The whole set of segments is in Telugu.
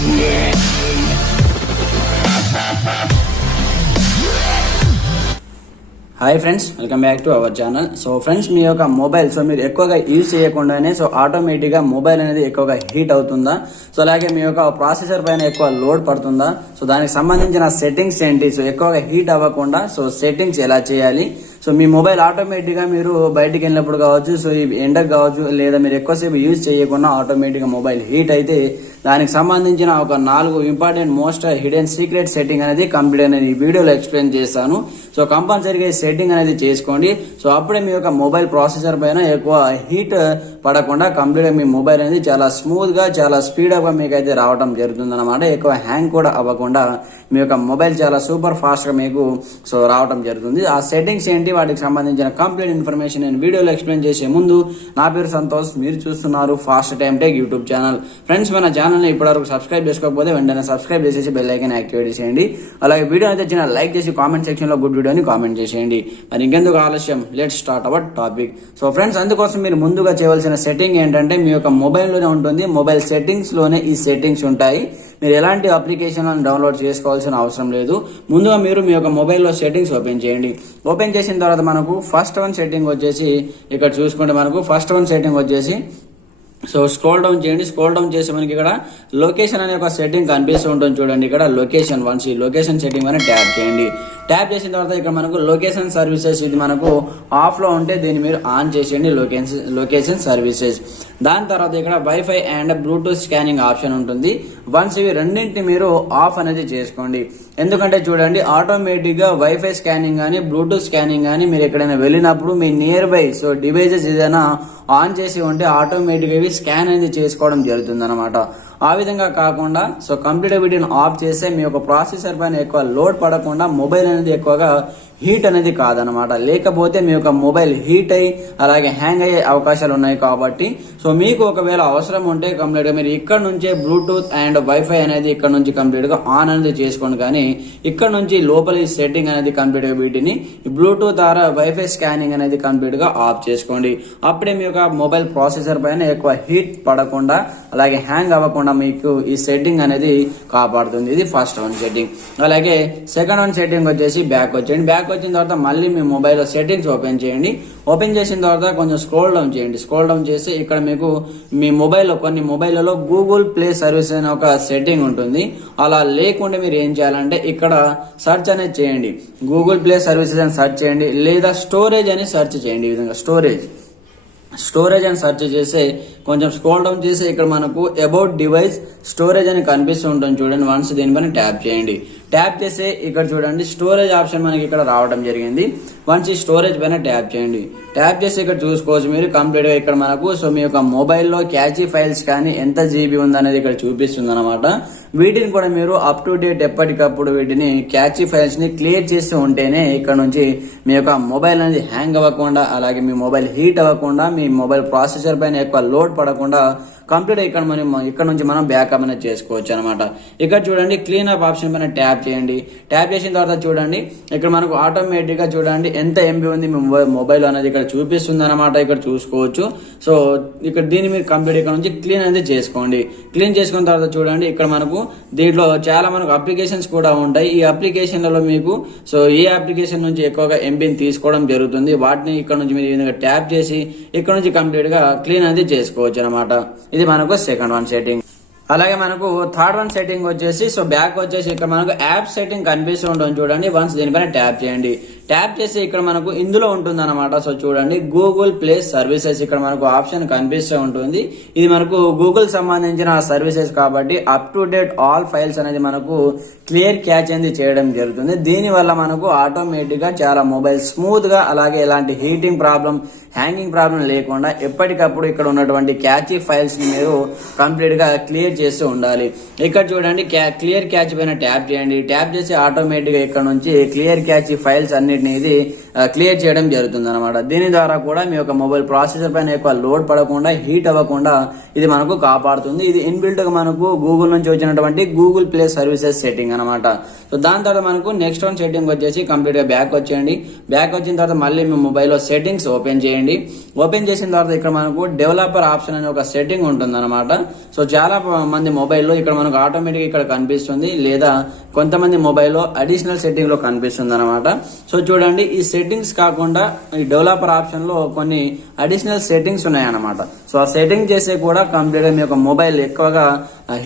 Hi friends, welcome back to our channel. So friends, మీ యొక్క మొబైల్ మీరు ఎక్కువగా యూజ్ చేయకుండానే ఆటోమేటిక్గా మొబైల్ అనేది ఎక్కువగా హీట్ అవుతుందా? అలాగే మీ యొక్క ప్రాసెసర్ పైన ఎక్కువ లోడ్ పడుతుందా? దానికి సంబంధించిన సెట్టింగ్స్ ఏంటి? ఎక్కువగా హీట్ అవ్వకుండా సెట్టింగ్స్ ఎలా చేయాలి? మీ మొబైల్ ఆటోమేటిక్గా మీరు బయటికి వెళ్ళినప్పుడు కావచ్చు, ఈ ఎండకు కావచ్చు, లేదా మీరు ఎక్కువసేపు యూజ్ చేయకుండా ఆటోమేటిక్గా మొబైల్ హీట్ అయితే దానికి సంబంధించిన ఒక 4 important most hidden secret setting అనేది కంప్లీట్ అనేది ఈ వీడియోలో ఎక్స్ప్లెయిన్ చేస్తాను. కంపల్సరీగా ఈ సెట్టింగ్ అనేది చేసుకోండి. అప్పుడే మీ యొక్క మొబైల్ ప్రాసెసర్ పైన ఎక్కువ హీట్ పడకుండా కంప్లీట్ మీ మొబైల్ అనేది చాలా స్మూత్ గా, చాలా స్పీడ్ గా మీకైతే రావడం జరుగుతుంది అనమాట. ఎక్కువ హ్యాంగ్ కూడా అవ్వకుండా మీ యొక్క మొబైల్ చాలా సూపర్ ఫాస్ట్ గా మీకు రావడం జరుగుతుంది. ఆ సెట్టింగ్స్ ఏంటి, వాటికి సంబంధించిన కంప్లీట్ ఇన్ఫర్మేషన్ నేను వీడియోలో ఎక్స్ప్లెయిన్ చేసే ముందు, నా పేరు సంతోష్, మీరు చూస్తున్నారు fast time tech YouTube channel. Friends, మన ఛానల్ ని ఇప్పటివరకు సబ్స్క్రైబ్ చేసుకోకపోతే వెంటనే సబ్స్క్రైబ్ చేసేసి బెల్ ఐకాన్ యాక్టివేట్ చేయండి. అలాగే వీడియో అయితే చిన్న లైక్ చేసి కామెంట్ సెక్షన్ లో గుడ్ వీడియోని కామెంట్ చేసేయండి. మరి ఇంకెందుకు ఆలస్యం, let's start our topic. Friends, అందుకోసం మీరు ముందుగా చేయవలసిన సెట్టింగ్ ఏంటంటే, మీ యొక్క మొబైల్లోనే ఉంటుంది, మొబైల్ సెట్టింగ్స్ లోనే ఈ సెట్టింగ్స్ ఉంటాయి. మీరు ఎలాంటి అప్లికేషన్ డౌన్లోడ్ చేసుకోవాల్సిన అవసరం లేదు. ముందుగా మీరు మీ యొక్క మొబైల్లో సెట్టింగ్స్ ఓపెన్ చేయండి. ఓపెన్ చేసిన తర్వాత మనకు ఫస్ట్ వన్ సెట్టింగ్ వచ్చేసి ఇక్కడ చూసుకుంటే మనకు ఫస్ట్ వన్ సెట్టింగ్ వచ్చేసి స్క్రోల్ డౌన్ చేయండి. స్క్రోల్ డౌన్ చేసి మనకి ఇక్కడ లొకేషన్ అనే ఒక సెట్టింగ్ కనిపిస్తూ ఉంటుంది చూడండి. ఇక్కడ లొకేషన్ వన్స్ ఈ లొకేషన్ సెట్టింగ్ అని ట్యాప్ చేయండి. ట్యాప్ చేసిన తర్వాత ఇక్కడ మనకు లొకేషన్ సర్వీసెస్, ఇది మనకు ఆఫ్ లో ఉంటే దీన్ని మీరు ఆన్ చేసేయండి, లొకేషన్ సర్వీసెస్. దాని తర్వాత ఇక్కడ wifi and Bluetooth scanning option ఉంటుంది. వన్స్ ఇవి రెండింటిని మీరు ఆఫ్ అనేది చేసుకోండి. ఎందుకంటే చూడండి, ఆటోమేటిక్ గా వైఫై స్కానింగ్ కానీ బ్లూటూత్ స్కానింగ్ కానీ మీరు ఎక్కడైనా వెళ్ళినప్పుడు మీ నియర్ బై డివైజెస్ ఏదైనా ఆన్ చేసి ఉంటే ఆటోమేటిక్ గా స్కాన్ అనేది చేసుకోవడం జరుగుతుంది అనమాట. ఆ విధంగా కాకుండా కంప్లీట్ వీటిని ఆఫ్ చేస్తే మీ యొక్క ప్రాసెసర్ పైన ఎక్కువ లోడ్ పడకుండా మొబైల్ అనేది ఎక్కువగా హీట్ అనేది కాదనమాట. లేకపోతే మీ యొక్క మొబైల్ హీట్ అయ్యి అలాగే హ్యాంగ్ అయ్యే అవకాశాలు ఉన్నాయి. కాబట్టి మీకు ఒకవేళ అవసరం ఉంటే కంప్లీట్ గా మీరు ఇక్కడ నుంచే బ్లూటూత్ అండ్ వైఫై అనేది ఇక్కడ నుంచి కంప్లీట్ గా ఆన్ అనేది చేసుకోండి. కానీ ఇక్కడ నుంచి లోపలి సెట్టింగ్ అనేది కంప్లీట్ గా వీటిని బ్లూటూత్ ద్వారా వైఫై స్కానింగ్ అనేది కంప్లీట్ గా ఆఫ్ చేసుకోండి. అప్పుడే మీ యొక్క మొబైల్ ప్రాసెసర్ పైన ఎక్కువ హీట్ పడకుండా అలాగే హ్యాంగ్ అవ్వకుండా మీకు ఈ సెట్టింగ్ అనేది కాపాడుతుంది. ఇది ఫస్ట్ వన్ సెట్టింగ్. అలాగే సెకండ్ వన్ సెట్టింగ్ వచ్చేసి బ్యాక్ వచ్చేయండి. బ్యాక్ వచ్చిన తర్వాత మళ్ళీ మీ మొబైల్ సెట్టింగ్స్ ఓపెన్ చేయండి. ఓపెన్ చేసిన తర్వాత కొంచెం స్క్రోల్ డౌన్ చేయండి. స్క్రోల్ డౌన్ చేసి ఇక్కడ మీకు మీ మొబైల్లో కొన్ని మొబైల్లో గూగుల్ ప్లే సర్వీస్ అనే ఒక సెట్టింగ్ ఉంటుంది. అలా లేకుండా మీరు ఏం చేయాలంటే ఇక్కడ సెర్చ్ అనేది చేయండి, గూగుల్ ప్లే సర్వీసెస్ అని సెర్చ్ చేయండి, లేదా స్టోరేజ్ అని సెర్చ్ చేయండి. ఈ విధంగా స్టోరేజ్ అని సెర్చ్ చేసి కొంచెం స్క్రోల్ డౌన్ చేసి ఇక్కడ మనకు అబౌట్ డివైస్ స్టోరేజ్ అని కనిపిస్తూ ఉంటుంది చూడండి. వన్స్ దీనిపైన ట్యాప్ చేయండి. ట్యాప్ చేసి ఇక్కడ చూడండి స్టోరేజ్ ఆప్షన్ మనకి ఇక్కడ రావడం జరిగింది. వన్స్ ఈ స్టోరేజ్ పైన ట్యాప్ చేయండి. ట్యాప్ చేసి ఇక్కడ చూసుకోవచ్చు మీరు కంప్లీట్ గా ఇక్కడ మనకు మీ యొక్క మొబైల్లో క్యాచీ ఫైల్స్ కానీ ఎంత జీబీ ఉందనేది ఇక్కడ చూపిస్తుంది అనమాట. వీటిని కూడా మీరు అప్ టు డేట్ ఎప్పటికప్పుడు వీటిని క్యాచీ ఫైల్స్ ని క్లియర్ చేస్తూ ఉంటేనే ఇక్కడ నుంచి మీ యొక్క మొబైల్ అనేది హ్యాంగ్ అవ్వకుండా అలాగే మీ మొబైల్ హీట్ అవ్వకుండా మీ మొబైల్ ప్రాసెసర్ పైన ఎక్కువ లోడ్ పడకుండా కంప్లీట్ ఇక్కడ నుంచి మనం బ్యాకప్ అనేది చేసుకోవచ్చు అనమాట. ఇక్కడ చూడండి క్లీన్ అప్ ఆప్షన్ పైన ట్యాప్ చేయండి. ట్యాప్ చేసిన తర్వాత చూడండి ఇక్కడ మనకు ఆటోమేటిక్ గా చూడండి ఎంత ఎంబీ ఉంది మీ మొబైల్ అనేది ఇక్కడ చూపిస్తుంది అనమాట. ఇక్కడ చూసుకోవచ్చు. ఇక్కడ దీన్ని మీరు కంప్లీట్ ఇక్కడ నుంచి క్లీన్ అనేది చేసుకోండి. క్లీన్ చేసుకున్న తర్వాత చూడండి ఇక్కడ మనకు దీంట్లో చాలా మనకు అప్లికేషన్స్ కూడా ఉంటాయి. ఈ అప్లికేషన్లలో మీకు ఏ అప్లికేషన్ నుంచి ఎక్కువగా ఎంబీని తీసుకోవడం జరుగుతుంది వాటిని ఇక్కడ నుంచి మీరు ఈ విధంగా ట్యాప్ చేసి ఇక్కడ నుంచి కంప్లీట్ గా క్లీన్ అనేది చేసుకోవచ్చు అనమాట. ఇది మనకు సెకండ్ వన్ సెట్టింగ్. అలాగే మనకు థర్డ్ వన్ సెట్టింగ్ వచ్చేసి బ్యాక్ వచ్చేసి ఇక్కడ మనకు యాప్ సెట్టింగ్ కనిపిస్తూ ఉంటుంది చూడండి. వన్స్ దీనిపైన ట్యాప్ చేయండి. ట్యాప్ చేసి ఇక్కడ మనకు ఇందులో ఉంటుంది అనమాట. చూడండి గూగుల్ ప్లే సర్వీసెస్ ఇక్కడ మనకు ఆప్షన్ కనిపిస్తూ ఉంటుంది. ఇది మనకు గూగుల్ సంబంధించిన సర్వీసెస్ కాబట్టి up to date all files అనేది మనకు క్లియర్ క్యాచ్ అనేది చేయడం జరుగుతుంది. దీని వల్ల మనకు ఆటోమేటిక్ గా చాలా మొబైల్ స్మూత్ గా అలాగే ఎలాంటి హీటింగ్ ప్రాబ్లం హ్యాంగింగ్ ప్రాబ్లం లేకుండా ఎప్పటికప్పుడు ఇక్కడ ఉన్నటువంటి క్యాచీ ఫైల్స్ ని మీరు కంప్లీట్ గా క్లియర్ చేస్తూ ఉండాలి. ఇక్కడ చూడండి క్లియర్ క్యాచ్ పైన ట్యాప్ చేయండి. ట్యాప్ చేసి ఆటోమేటిక్ గా ఇక్కడ నుంచి క్లియర్ క్యాచ్ ఫైల్స్ అన్నిటిని అన్నిటిని ఇది క్లియర్ చేయడం జరుగుతుంది అనమాట. దీని ద్వారా కూడా మీ యొక్క మొబైల్ ప్రాసెసర్ పైన ఎక్కువ లోడ్ పడకుండా హీట్ అవ్వకుండా ఇది మనకు కాపాడుతుంది. ఇది ఇన్బిల్ట్ గా మనకు గూగుల్ నుంచి వచ్చినటువంటి గూగుల్ ప్లే సర్వీసెస్ సెట్టింగ్ అనమాట. సో దాని తర్వాత మనకు నెక్స్ట్ వన్ సెట్టింగ్ వచ్చేసి కంప్లీట్ గా బ్యాక్ వచ్చేయండి. బ్యాక్ వచ్చిన తర్వాత మళ్ళీ మీ మొబైల్లో సెట్టింగ్స్ ఓపెన్ చేయండి. ఓపెన్ చేసిన తర్వాత ఇక్కడ మనకు డెవలపర్ ఆప్షన్ అనే ఒక సెట్టింగ్ ఉంటుంది అనమాట. సో చాలా మంది మొబైల్లో ఇక్కడ మనకు ఆటోమేటిక్ ఇక్కడ కనిపిస్తుంది, లేదా కొంతమంది మొబైల్లో అడిషనల్ సెట్టింగ్ లో కనిపిస్తుంది అనమాట. సో చూడండి, ఈ సెట్టింగ్స్ కాకుండా ఈ డెవలపర్ ఆప్షన్ లో కొన్ని అడిషనల్ సెట్టింగ్స్ ఉన్నాయన్నమాట. సో ఆ సెట్టింగ్ చేసే కూడా కంప్లీట్ గా మీ యొక్క మొబైల్ ఎక్కువగా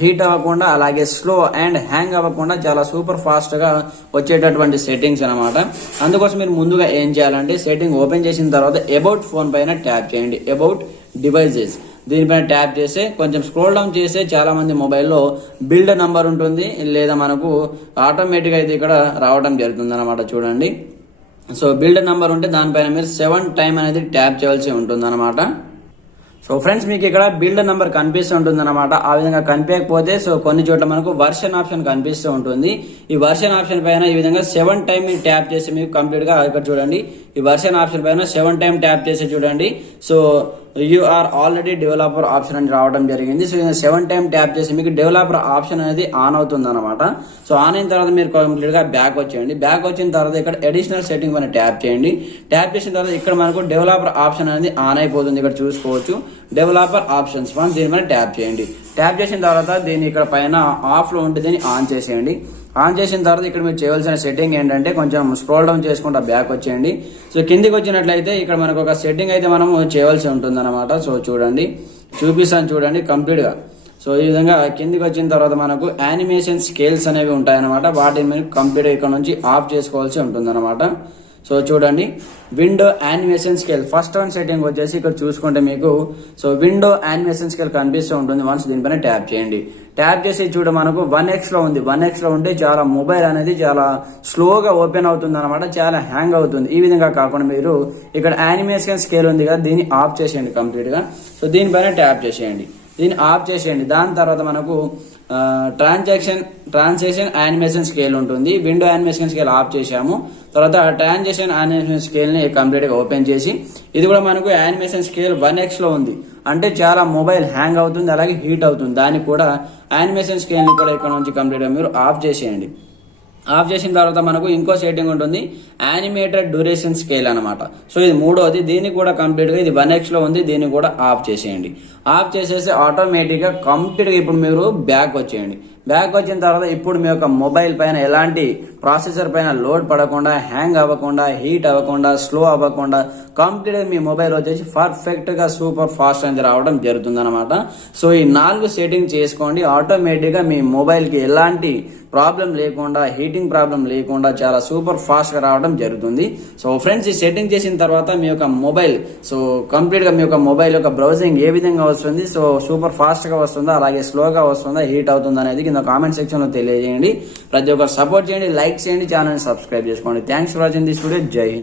హీట్ అవ్వకుండా అలాగే స్లో అండ్ హ్యాంగ్ అవ్వకుండా చాలా సూపర్ ఫాస్ట్ గా వచ్చేటటువంటి సెట్టింగ్స్ అనమాట. అందుకోసం మీరు ముందుగా ఏం చేయాలంటే సెట్టింగ్ ఓపెన్ చేసిన తర్వాత అబౌట్ ఫోన్ పైన ట్యాప్ చేయండి. అబౌట్ డివైజెస్ దీనిపైన ట్యాప్ చేస్తే కొంచెం స్క్రోల్ డౌన్ చేస్తే చాలా మంది మొబైల్లో బిల్డ్ నంబర్ ఉంటుంది, లేదా మనకు ఆటోమేటిక్ అయితే ఇక్కడ రావడం జరుగుతుంది అనమాట. చూడండి, సో బిల్డ్ నంబర్ ఉంటే దానిపైన మీరు 7 టైం అనేది ట్యాప్ చేయాల్సి ఉంటుంది అనమాట. సో ఫ్రెండ్స్, మీకు ఇక్కడ బిల్డ్ నంబర్ కనిపిస్తూ ఉంటుంది అనమాట. ఆ విధంగా కనిపించకపోతే సో కొన్ని చోట్ల మనకు వర్షన్ ఆప్షన్ కనిపిస్తూ ఉంటుంది. ఈ వర్షన్ ఆప్షన్ పైన ఈ విధంగా 7 టైం మీరు ట్యాప్ చేసి మీకు కంప్లీట్ గా ఇక్కడ చూడండి, ఈ వర్షన్ ఆప్షన్ పైన 7 టైం ట్యాప్ చేసి చూడండి. So you are already developer option అని రావడం జరిగింది. సో 7 టైం ట్యాప్ చేసి మీకు డెవలపర్ ఆప్షన్ అనేది ఆన్ అవుతుంది అనమాట. సో ఆన్ అయిన తర్వాత మీరు కంప్లీట్ గా బ్యాక్ వచ్చేయండి. బ్యాక్ వచ్చిన తర్వాత ఇక్కడ అడిషనల్ సెట్టింగ్ పైన ట్యాప్ చేయండి. ట్యాప్ చేసిన తర్వాత ఇక్కడ మనకు డెవలపర్ ఆప్షన్ అనేది ఆన్ అయిపోతుంది. ఇక్కడ చూసుకోవచ్చు డెవలపర్ ఆప్షన్స్ మనం దీనిపైన ట్యాప్ చేయండి. ట్యాప్ చేసిన తర్వాత దీన్ని ఇక్కడ పైన ఆఫ్ లో ఉంటే దీన్ని ఆన్ చేసేయండి. ఆన్ చేసిన తర్వాత ఇక్కడ మీరు చేయవలసిన సెట్టింగ్ ఏంటంటే కొంచెం స్క్రోల్ డౌన్ చేసుకుంటా బ్యాక్ వచ్చేయండి. సో కిందికి వచ్చినట్లయితే ఇక్కడ మనకు ఒక సెట్టింగ్ అయితే మనం చేయవలసి ఉంటుంది అనమాట. సో చూడండి, చూపిస్తాను చూడండి కంప్లీట్ గా. సో ఈ విధంగా కిందికి వచ్చిన తర్వాత మనకు యానిమేషన్ స్కేల్స్ అనేవి ఉంటాయన్నమాట. వాటిని మీరు కంప్లీట్ ఇక్కడ నుంచి ఆఫ్ చేసుకోవాల్సి ఉంటుంది అనమాట. సో చూడండి, window animation scale first one setting వచ్చేసి ఇక్కడ చూసుకుంటే మీకు సో విండో యానిమేషన్ స్కేల్ కనిపిస్తూ ఉంటుంది. వన్స్ దీనిపైన ట్యాప్ చేయండి. ట్యాప్ చేసి చూడ మనకు 1x లో ఉంది. 1x లో ఉంటే చాలా మొబైల్ అనేది చాలా స్లోగా ఓపెన్ అవుతుంది అనమాట, చాలా హ్యాంగ్ అవుతుంది. ఈ విధంగా కాకుండా మీరు ఇక్కడ యానిమేషన్ స్కేల్ ఉంది కదా, దీన్ని ఆఫ్ చేసేయండి కంప్లీట్ గా. సో దీనిపైన ట్యాప్ చేసేయండి, దీన్ని ఆఫ్ చేసేయండి. దాని తర్వాత మనకు ట్రాన్సాక్షన్ యానిమేషన్ స్కేల్ ఉంటుంది. విండో యానిమేషన్ స్కేల్ ఆఫ్ చేసాము. తర్వాత ట్రాన్సాక్షన్ యానిమేషన్ స్కేల్ ని కంప్లీట్ గా ఓపెన్ చేసి ఇది కూడా మనకు యానిమేషన్ స్కేల్ 1x లో ఉంది, అంటే చాలా మొబైల్ హ్యాంగ్ అవుతుంది అలాగే హీట్ అవుతుంది. దానికి కూడా యానిమేషన్ స్కేల్ ని కూడా ఇక్కడ నుంచి కంప్లీట్ గా మీరు ఆఫ్ చేసేయండి. ఆఫ్ చేసిన తర్వాత మనకు ఇంకో సెట్టింగ్ ఉంటుంది, యానిమేటెడ్ డ్యూరేషన్ స్కేల్ అనమాట. సో ఇది మూడోది, దీన్ని కూడా కంప్లీట్ గా ఇది 1x లో ఉంది, దీన్ని కూడా ఆఫ్ చేసేయండి. ఆఫ్ చేసేసి ఆటోమేటిక్ గా కంప్లీట్ గా ఇప్పుడు మీరు బ్యాక్ వచ్చేయండి. బ్యాక్ వచ్చిన తర్వాత ఇప్పుడు మీ యొక్క మొబైల్ పైన ఎలాంటి ప్రాసెసర్ పైన లోడ్ పడకుండా, హ్యాంగ్ అవ్వకుండా, హీట్ అవ్వకుండా, స్లో అవ్వకుండా కంప్లీట్ గా మీ మొబైల్ వచ్చేసి పర్ఫెక్ట్ గా సూపర్ ఫాస్ట్ అనేది రావడం జరుగుతుంది అనమాట. సో ఈ 4 సెట్టింగ్ చేసుకోండి, ఆటోమేటిక్ గా మీ మొబైల్ కి ఎలాంటి ప్రాబ్లం లేకుండా, హీటింగ్ ప్రాబ్లం లేకుండా చాలా సూపర్ ఫాస్ట్ గా రావడం జరుగుతుంది. సో ఫ్రెండ్స్, ఈ సెట్టింగ్ చేసిన తర్వాత మీ యొక్క మొబైల్ సో కంప్లీట్ గా మీ యొక్క మొబైల్ యొక్క బ్రౌజింగ్ ఏ విధంగా వస్తుంది, సో సూపర్ ఫాస్ట్ గా వస్తుందా అలాగే స్లోగా వస్తుందా, హీట్ అవుతుందా అనేది కింద కామెంట్ సెక్షన్ లో తెలియజేయండి. ప్రతి ఒక్కరు సపోర్ట్ చేయండి, లైక్ చేయండి, ఛానల్ సబ్స్క్రైబ్ చేసుకోండి. Thanks for watching this video. జై హింద్.